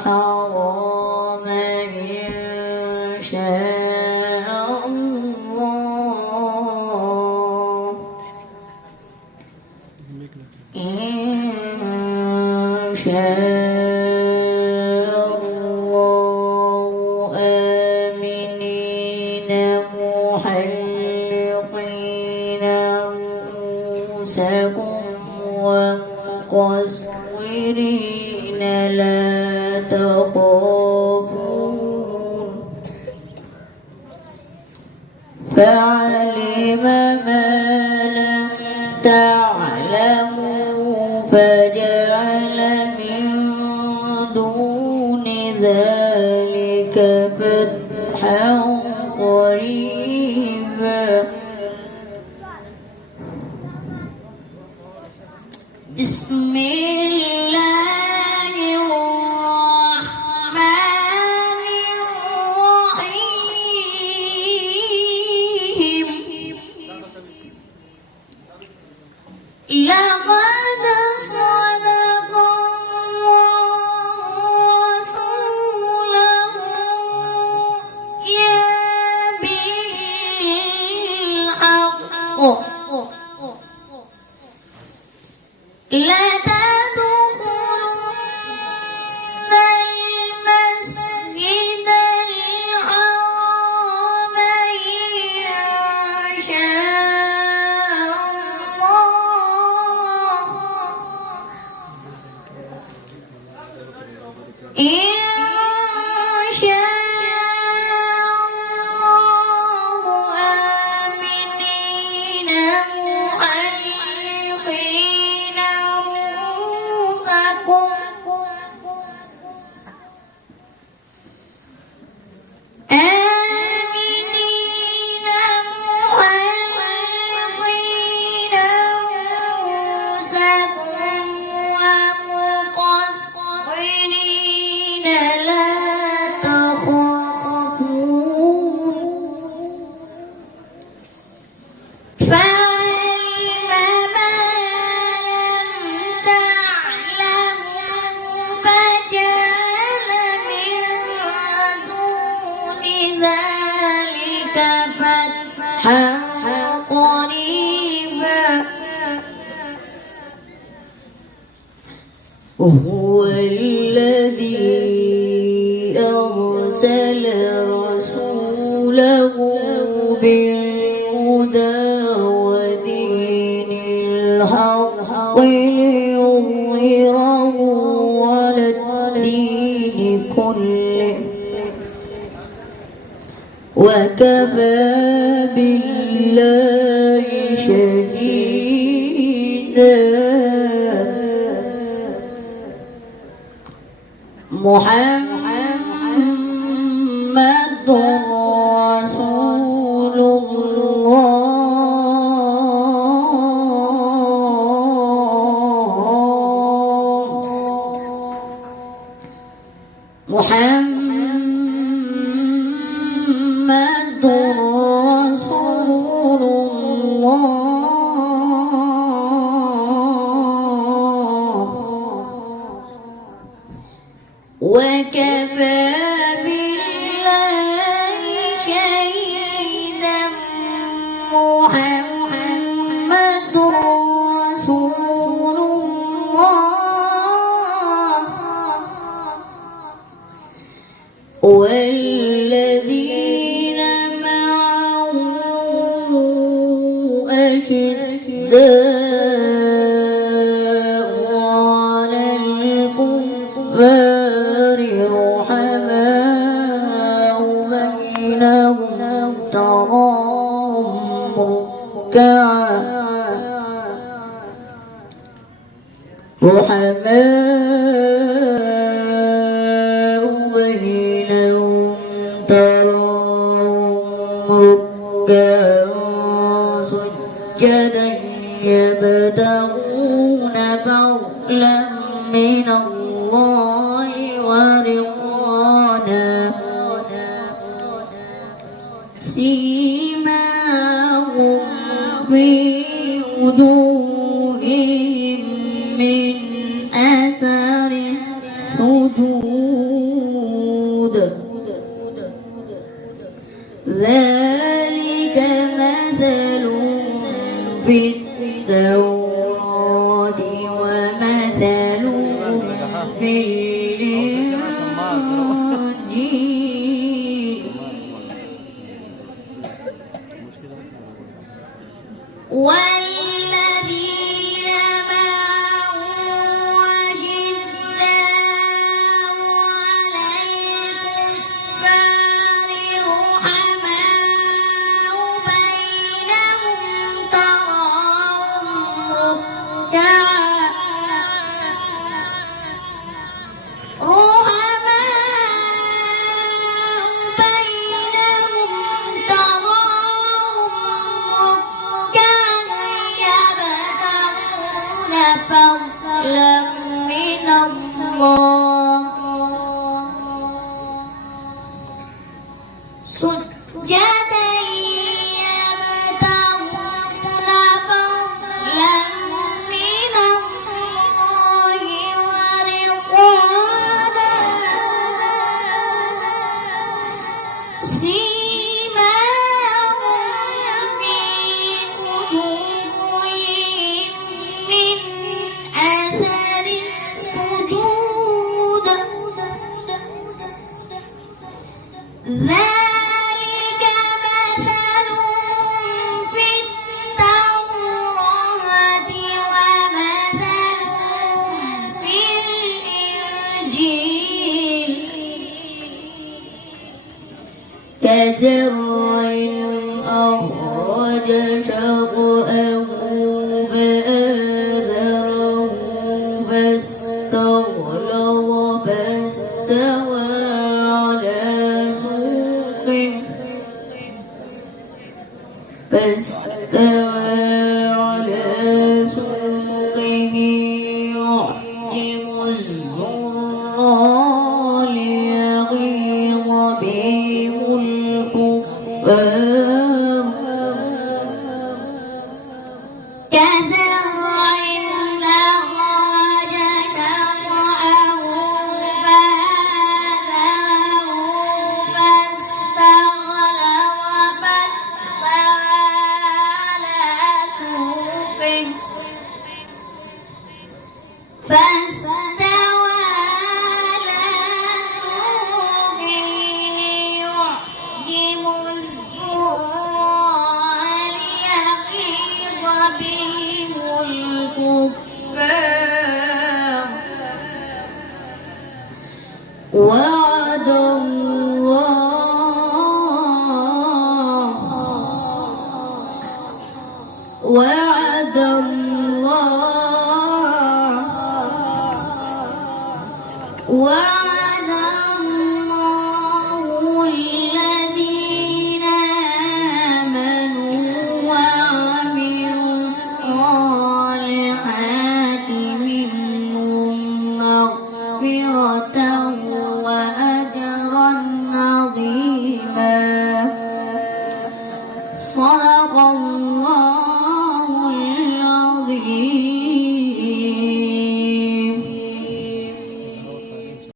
الحرام إن شاء الله إن شاء الله آمنين محلقين رؤوسكم ومقصرين لا تخافون فعلم ما لم تعلموا فجعل من دون ذلك فتحا قريبا بسم الله الرحمن الرحيم لقد صدق الله رسوله يا بالحق لا تدخلن المسجد الحرام إن شاء الله إن شاء الله آمنين محلقين رؤوسكم آمنين محلقين رؤوسكم ومقصرين لا تخافون فعلم ما لم تعلموا فجعل من دون ذلك فتحا قريبا وهو الذي أرسل رسوله بالهدى ودين الحق ليظهره على الدين كله وكفى بالله شهيدا محمد رسول الله محمد رسول الله وكفى بالله شهيدا محمد رسول الله والذين معه أشداء على الكفار رحماء بينهم تراهم رحماء بينهم تراهم ركعا سجدا يبتغون فضلا من الله ورضوانا سيماهم في وجوههم من أثر السجود في الإنجيل والذين معه أشداء على الكفار رحماء بينهم تراهم فضلا من الله سجدا يبتغون فضلا من الله ورضوانا سيماهم في وجوههم من أثر السجود ذلك مثلهم في التوراة ومثلهم في الإنجيل كزرع أخرج شطأه فآزره فاستغلظ فاستوى على سوقه يعجب الزراع ليغيظ بهم الكفار كزرع أخرج شطأه فآزره فاستغلظ فاستوى على سوقه يعجب الزراع ليغيظ بهم الكفار وعد الله